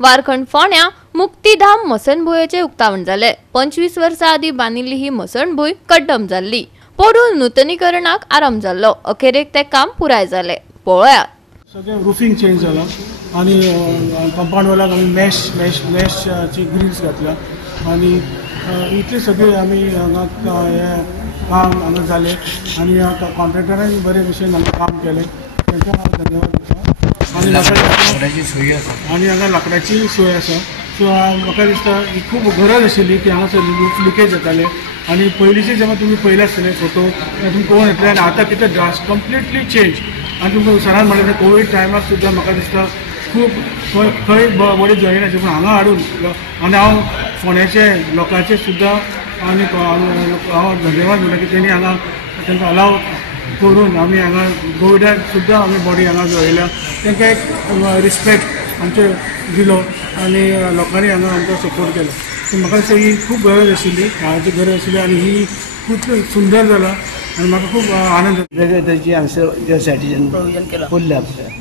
वारखंड फोंड्या मुक्तीधाम मसणभुंयेचें उक्तावण जालें। 25 वर्सां आदीं बांदिल्ली ही मसणभुंय कड्डम जाल्ली। पडून नूतनीकरणाक आरंभ जाल्लो। अखेरेक तें काम पुराय जालें। पळयात। सगळें रुफिंग चेंज जाला आनी कंपाउंड वॉलाक आमी मॅशची ग्रिल्स घातल्या आनी इतले सगळे आमी हांगा काम हांगा जालें आनी कॉन्ट्रॅक्टरान बरे भशेन हांगा काम केलें, तांकां हांव धन्यवाद दिता। आनी हांगा लाकडाची सोय आसा, सो म्हाका दिसता ही खूब गरज आशिल्ली की हांगासर लिकेज जाताले आनी पयलींचे जेन्ना तुमी पयले आसतले फोटो तुमी पळोवन येतले आनी आतां कितें ड्रास्ट कंप्लिटली चेंज। आनी तुमकां सरान म्हणलें कोवीड टायमार सुद्दां म्हाका दिसता खूब खंय बडी जळिनाशी पूण हांगा हाडून आनी हांव फोंड्याचे लोकांचे सुद्दां आनी हांव धन्यवाद म्हणटा की तेणी हांगा तांकां अलाव करून आमी हांगा कोविडाक सुद्दां आमी बॉडी हांगा जळयल्या, तांकां एक रिस्पेक्ट आमचे दिलो आनी लोकांनी हांगा आमकां सपोर्ट केलो। म्हाका दिसता ही खूब गरज आशिल्ली, हांगाची गरज आशिल्ली आनी ही खूब सुंदर जाला आनी म्हाका खूब आनंद वेगळे तरेची हांगसर त्या सायटीच्यान पडल्या,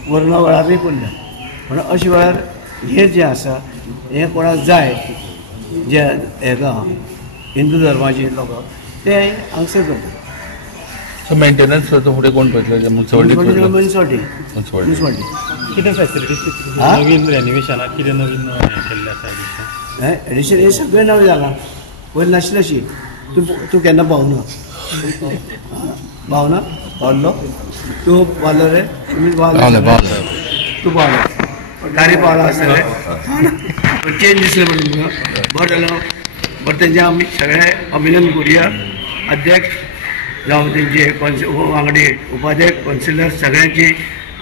वरणा वेळारूय पडल्या, पूण अशे वेळार हें जें आसा हें कोणाक जाय जे हेका हिंदू धर्माचे लोक ते हांगसर करतात। सो मेंटेनन्स फुडें कोण पळयतलो? मुन्सिपालिटी कितें फॅसिलिटीज नवीन रेनोवेशनाक कितें नवीन केल्लें आसा? एडिशन हे सगळें नवें जालां, पयलीं नाशिल्लें अशी। तूं केन्ना पावना पावलो तूं पावलो रे? तुमी पावलो? तूं पावलो गाडी पावला आसतलें चेंज दिसलें म्हणून तुमकां बरें जालें। बरें तेंचें आमी सगळें अभिनंदन करुया, अध्यक्ष जावं तेंचे वांगडी उपाध्यक्ष कावन्सिलर सगळ्यांची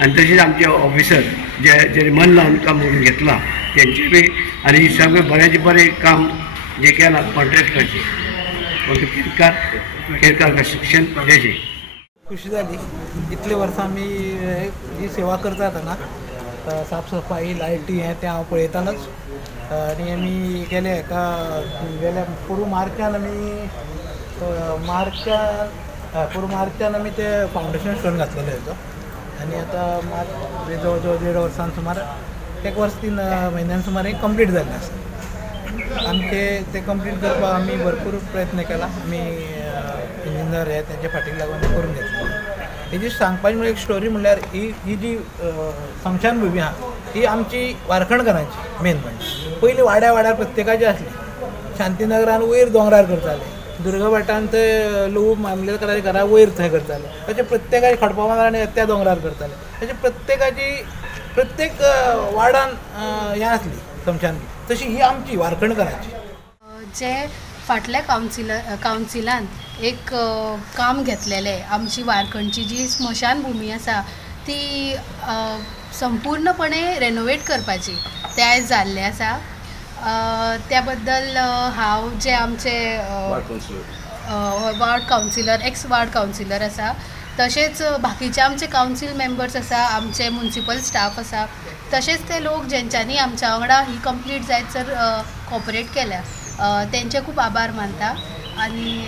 आनी तशेंच आमचे ऑफिसर जे मन लावन काम करून घेतलां तेंचे बी आनी सगळें बऱ्याचें बरें काम जें केलां कॉन्ट्रॅक्टराचें केरकार शिक्षण हेजें खुशी जाली। इतले वर्सां आमी ही सेवा करता तेन्ना साफ सफाई लायटी हें तें हांव पळयतालोच आनी आमी गेले पोरू मार्चान आमी आमी ते फावंडेशन स्टोन घातलेले हेचो आनी आतां जवळ जवळ 1.5 वर्सान सुमार 1 वर्स 3 म्हयन्यान सुमार कंप्लीट जाल्लें आसा। आमचे ते कंप्लीट करपाक आमी भरपूर प्रयत्न केला। आमी इंजिनियर हे तेंच्या फाटीक लागून करून घेतले। हेजी सांगपाची म्हळ्यार एक स्टोरी म्हणल्यार ही जी स्मशान भुमी आहा ही आमची वारखणकरांची मेन म्हणजे। पयलीं वाड्यार प्रत्येकाची आसली। शांतीनगरान वयर दोंगरार करताले, दुर्गा भाटांत ते लोक मामलेदाराच्या घरा वयर थंय करताले, अशें प्रत्येकाची खडपावान त्या दोंगरार करताले, अशें प्रत्येक वार्डान हें आसली स्मशान। तशी ही आमची वारखणकरांची। जे फाटल्या कावन्सिलान एक काम घेतलेलें आमची वारखणची जी स्मशान भुमी आसा ती संपूर्णपणे रेनोवेट करपाची तें आयज जाल्लें आसा। त्या बद्दल हांव जे आमचे ward councillor x ward councillor आसा तशेंच बाकीचे आमचे कावन्सील मेंबर्स आसा, आमचे म्युनिसिपल स्टाफ आसा, तशेंच ते लोक जेंच्यांनी आमच्या वांगडा ही कंप्लीट जायसर कॉपरेट केल्या तेंचे खूब आभार मानता आनी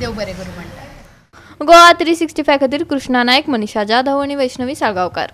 देव बरें करूं म्हणटा। गोवा 365 खातीर कृष्णा नायक, मनीषा जाधव आनी वैष्णवी साळगांवकार।